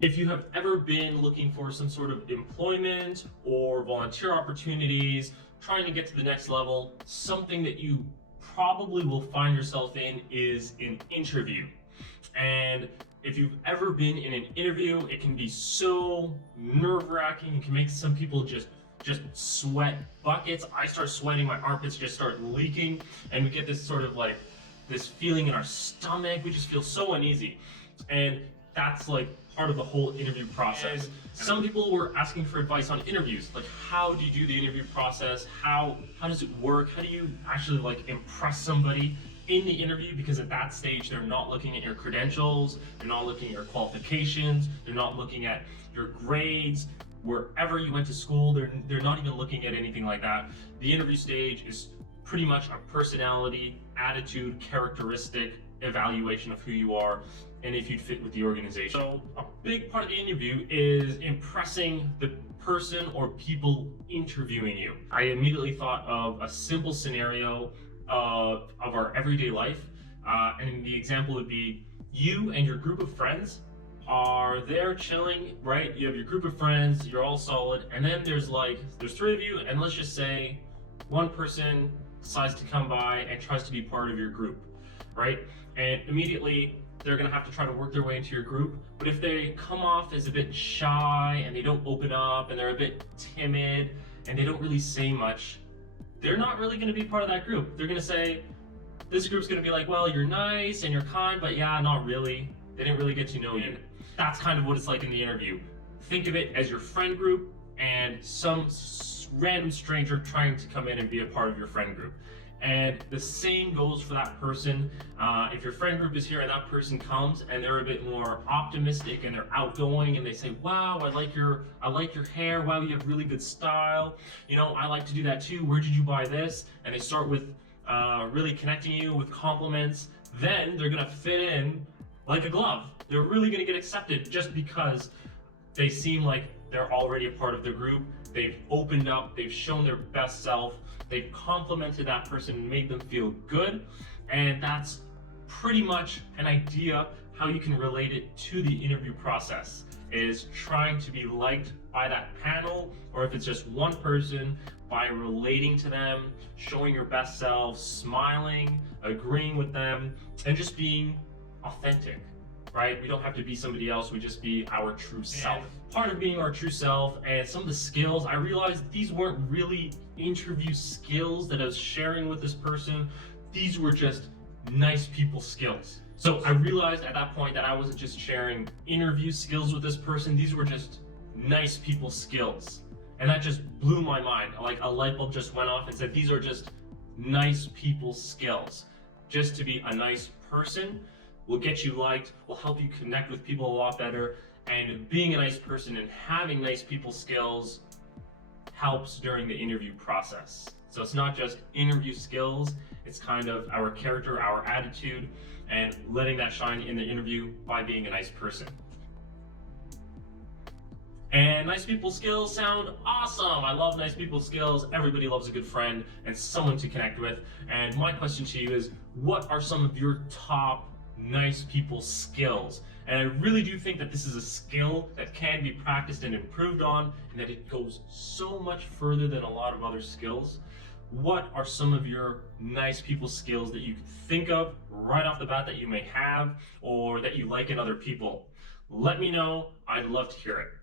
If you have ever been looking for some sort of employment or volunteer opportunities, trying to get to the next level, something that you probably will find yourself in is an interview. And if you've ever been in an interview, it can be so nerve-wracking. It can make some people just sweat buckets. I start sweating, my armpits just start leaking, and we get this sort of like this feeling in our stomach. We just feel so uneasy. And that's like part of the whole interview process. Some people were asking for advice on interviews, like how do you do the interview process? How does it work? How do you actually like impress somebody in the interview? Because at that stage, they're not looking at your credentials, they're not looking at your qualifications, they're not looking at your grades, wherever you went to school, they're not even looking at anything like that. The interview stage is pretty much a personality, attitude, characteristic evaluation of who you are and if you'd fit with the organization. So a big part of the interview is impressing the person or people interviewing you. I immediately thought of a simple scenario of our everyday life. And the example would be you and your group of friends are there chilling, right? You have your group of friends, you're all solid, and then there's three of you, and let's just say one person decides to come by and tries to be part of your group, right? And immediately they're gonna have to try to work their way into your group. But if they come off as a bit shy and they don't open up and they're a bit timid and they don't really say much, they're not really gonna be part of that group. They're gonna say, this group's gonna be like, well, you're nice and you're kind, but yeah, not really. They didn't really get to know you. That's kind of what it's like in the interview. Think of it as your friend group and some random stranger trying to come in and be a part of your friend group. And the same goes for that person. If your friend group is here and that person comes and they're a bit more optimistic and they're outgoing and they say, wow, I like your hair. Wow, you have really good style. You know, I like to do that too. Where did you buy this? And they start with really connecting you with compliments. Then they're gonna fit in like a glove. They're really gonna get accepted just because they seem like they're already a part of the group. They've opened up, they've shown their best self, they've complimented that person and made them feel good. And that's pretty much an idea how you can relate it to the interview process, is trying to be liked by that panel, or if it's just one person, by relating to them, showing your best self, smiling, agreeing with them, and just being authentic. Right? We don't have to be somebody else, we just be our true self. And part of being our true self and some of the skills, I realized these weren't really interview skills that I was sharing with this person. These were just nice people skills. So I realized at that point that I wasn't just sharing interview skills with this person, these were just nice people skills. And that just blew my mind. Like a light bulb just went off and said, these are just nice people skills. Just to be a nice person will get you liked, will help you connect with people a lot better, and being a nice person and having nice people skills helps during the interview process. So it's not just interview skills, it's kind of our character, our attitude, and letting that shine in the interview by being a nice person. And nice people skills sound awesome. I love nice people skills. Everybody loves a good friend and someone to connect with. And my question to you is, what are some of your top nice people skills? And I really do think that this is a skill that can be practiced and improved on, and that it goes so much further than a lot of other skills. What are some of your nice people skills that you can think of right off the bat that you may have or that you like in other people? Let me know. I'd love to hear it.